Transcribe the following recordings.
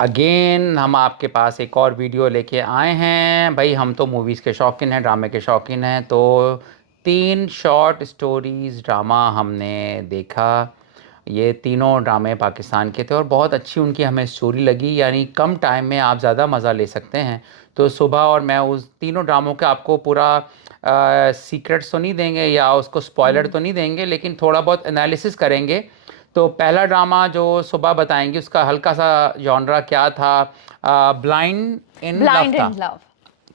Again हम आपके पास एक और वीडियो लेके आए हैं भाई। हम तो मूवीज़ के शौकीन हैं, ड्रामे के शौकीन हैं। तो 3 शॉर्ट स्टोरीज़ ड्रामा हमने देखा। ये तीनों ड्रामे पाकिस्तान के थे और बहुत अच्छी उनकी हमें स्टोरी लगी। यानी कम टाइम में आप ज़्यादा मज़ा ले सकते हैं। तो सुबह और मैं उस तीनों ड्रामों के आपको पूरा सीक्रेट्स तो नहीं देंगे या उसको स्पॉइलर हम्म। तो नहीं देंगे, लेकिन थोड़ा बहुत एनालिसिस करेंगे। तो पहला ड्रामा जो सुबह बताएंगे उसका हल्का सा जॉनरा क्या था? ब्लाइंड इन लव ब्लाइंड इन था। लव।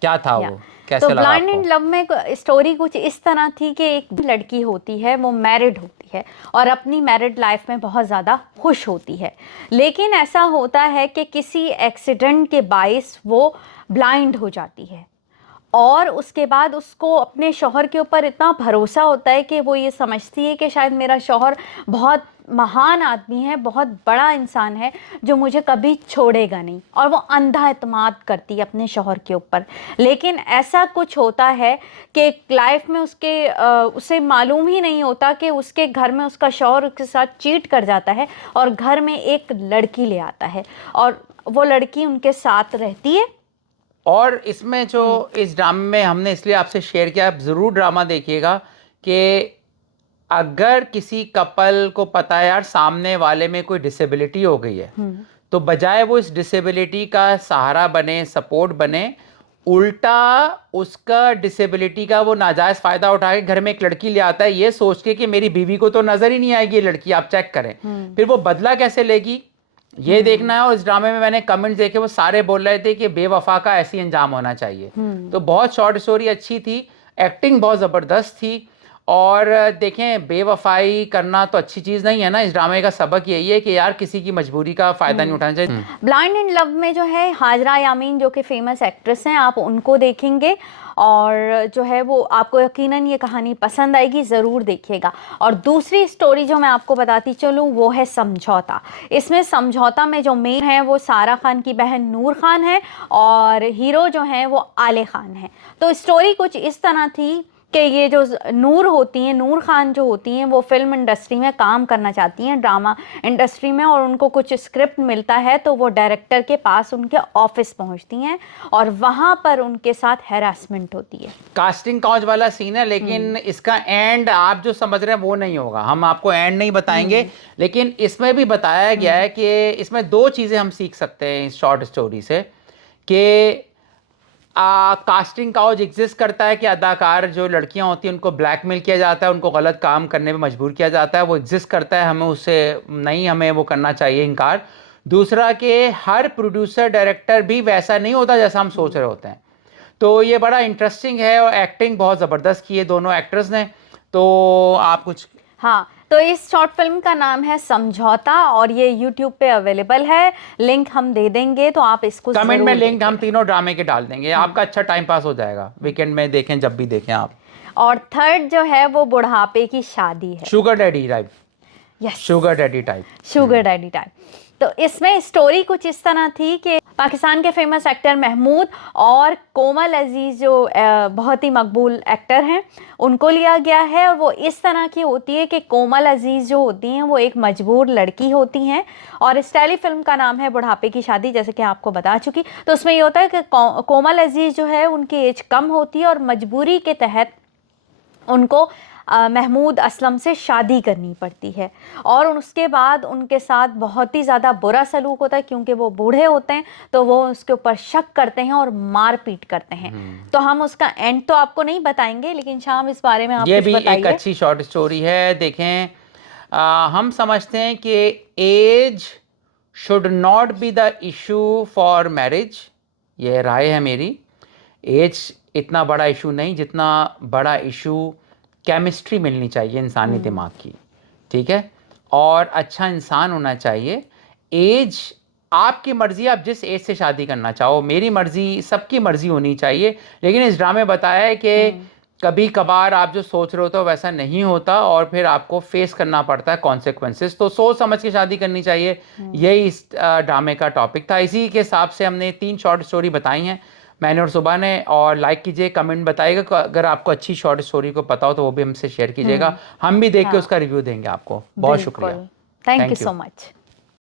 क्या था या वो? तो कैसे लगा ब्लाइंड आपको? इन लव में स्टोरी कुछ इस तरह थी कि एक लड़की होती है, वो मैरिड होती है और अपनी मैरिड लाइफ में बहुत ज़्यादा खुश होती है। लेकिन ऐसा होता है कि किसी एक्सीडेंट के बाइस वो ब्लाइंड हो जाती है और उसके बाद उसको अपने शौहर के ऊपर इतना भरोसा होता है कि वो ये समझती है कि शायद मेरा शौहर बहुत महान आदमी है, बहुत बड़ा इंसान है जो मुझे कभी छोड़ेगा नहीं, और वो अंधा एतमाद करती है अपने शौहर के ऊपर। लेकिन ऐसा कुछ होता है कि लाइफ में उसे मालूम ही नहीं होता कि उसके घर में उसका शौहर उसके साथ चीट कर जाता है और घर में एक लड़की ले आता है और वो लड़की उनके साथ रहती है। और इसमें जो हम्म। इस ड्रामे में हमने इसलिए आपसे शेयर किया, आप ज़रूर ड्रामा देखिएगा कि अगर किसी कपल को पता है यार सामने वाले में कोई डिसेबिलिटी हो गई है, हम्म। तो बजाय वो इस डिसेबिलिटी का सहारा बने, सपोर्ट बने, उल्टा उसका डिसेबिलिटी का वो नाजायज़ फ़ायदा उठा के घर में एक लड़की ले आता है, ये सोच के कि मेरी बीवी को तो नज़र ही नहीं आएगी ये लड़की, आप चेक करें। हम्म। फिर वो बदला कैसे लेगी ये हम्म। देखना है। और इस ड्रामे में मैंने कमेंट्स देखे, वो सारे बोल रहे थे कि बेवफा का ऐसी अंजाम होना चाहिए। हम्म। तो बहुत शॉर्ट स्टोरी अच्छी थी, एक्टिंग बहुत ज़बरदस्त थी। और देखें, बेवफाई करना तो अच्छी चीज़ नहीं है ना। इस ड्रामे का सबक यही है कि यार किसी की मजबूरी का फ़ायदा नहीं उठाना चाहिए। ब्लाइंड इन लव में जो है हाजरा यामीन जो कि फेमस एक्ट्रेस हैं, आप उनको देखेंगे और जो है वो आपको यकीनन ये कहानी पसंद आएगी, ज़रूर देखिएगा। और दूसरी स्टोरी जो मैं आपको बताती चलूँ वो है समझौता। इसमें समझौता में जो मेन है वो सारा खान की बहन नूर खान है और हीरो जो हैं वो आले खान है। तो स्टोरी कुछ इस तरह थी कि ये जो नूर होती हैं, नूर खान जो होती हैं, वो फिल्म इंडस्ट्री में काम करना चाहती हैं, ड्रामा इंडस्ट्री में, और उनको कुछ स्क्रिप्ट मिलता है तो वो डायरेक्टर के पास उनके ऑफिस पहुंचती हैं और वहाँ पर उनके साथ हैरासमेंट होती है। कास्टिंग काउच वाला सीन है, हम्म। लेकिन इसका एंड आप जो समझ रहे हैं वो नहीं होगा। हम आपको एंड नहीं बताएंगे, हम्म। लेकिन इसमें भी बताया गया हम्म। है कि इसमें 2 चीज़ें हम सीख सकते हैं इस शॉर्ट स्टोरी से। कि कास्टिंग काउच एग्जिस्ट करता है कि अदाकार जो लड़कियां होती हैं उनको ब्लैकमेल किया जाता है, उनको गलत काम करने में मजबूर किया जाता है, वो एग्जिस्ट करता है। हमें उससे नहीं, हमें वो करना चाहिए इनकार। दूसरा कि हर प्रोड्यूसर डायरेक्टर भी वैसा नहीं होता जैसा हम सोच रहे होते हैं। तो ये बड़ा इंटरेस्टिंग है और एक्टिंग बहुत ज़बरदस्त की है दोनों एक्टर्स ने। तो आप कुछ हाँ, तो इस शॉर्ट फिल्म का नाम है समझौता और ये यूट्यूब पे अवेलेबल है। लिंक हम दे देंगे तो आप इसको कमेंट में ज़रूर लिंक हम देखिएगा। तीनों ड्रामे के डाल देंगे, हम्म। आपका अच्छा टाइम पास हो जाएगा। हम्म। वीकेंड में देखें, जब भी देखें आप। और थर्ड जो है वो बुढ़ापे की शादी है। Sugar daddy type. Yes, sugar daddy type. Sugar daddy type. तो इसमें स्टोरी कुछ इस तरह थी कि पाकिस्तान के फेमस एक्टर महमूद और कोमल अजीज़ जो बहुत ही मकबूल एक्टर हैं, उनको लिया गया है। और वो इस तरह की होती है कि कोमल अजीज़ जो होती हैं वो एक मजबूर लड़की होती हैं और इस टेली फिल्म का नाम है बुढ़ापे की शादी, जैसे कि आपको बता चुकी। तो उसमें ये होता है कि कोमल अजीज़ जो है उनकी एज कम होती है और मजबूरी के तहत उनको महमूद असलम से शादी करनी पड़ती है और उसके बाद उनके साथ बहुत ही ज़्यादा बुरा सलूक होता है क्योंकि वो बूढ़े होते हैं, तो वो उसके ऊपर शक करते हैं और मार पीट करते हैं। तो हम उसका एंड तो आपको नहीं बताएंगे, लेकिन शाम इस बारे में आप ये कुछ भी एक बताइए। अच्छी शॉर्ट स्टोरी है। देखें, हम समझते हैं कि age should not be the issue for marriage. ये राय है मेरी। एज इतना बड़ा इशू नहीं जितना बड़ा इशू केमिस्ट्री मिलनी चाहिए इंसानी हम्म। दिमाग की। ठीक है? और अच्छा इंसान होना चाहिए। एज आपकी मर्जी, आप जिस एज से शादी करना चाहो, मेरी मर्जी, सबकी मर्जी होनी चाहिए। लेकिन इस ड्रामे बताया है कि हम्म। कभी कभार आप जो सोच रहे हो तो वैसा नहीं होता और फिर आपको फेस करना पड़ता है कॉन्सिक्वेंसेस। तो सोच समझ के शादी करनी चाहिए। हम्म। यही इस ड्रामे का टॉपिक था। इसी के हिसाब से हमने 3 शॉर्ट स्टोरी बताई हैं, मैंने और सुबह ने। और लाइक कीजिए, कमेंट बताइएगा अगर आपको अच्छी शॉर्ट स्टोरी को पता हो तो वो भी हमसे शेयर कीजिएगा। हम्म। हम भी देख के हाँ, उसका रिव्यू देंगे आपको। बहुत शुक्रिया। बिल्कुल। Thank you thank you. So much.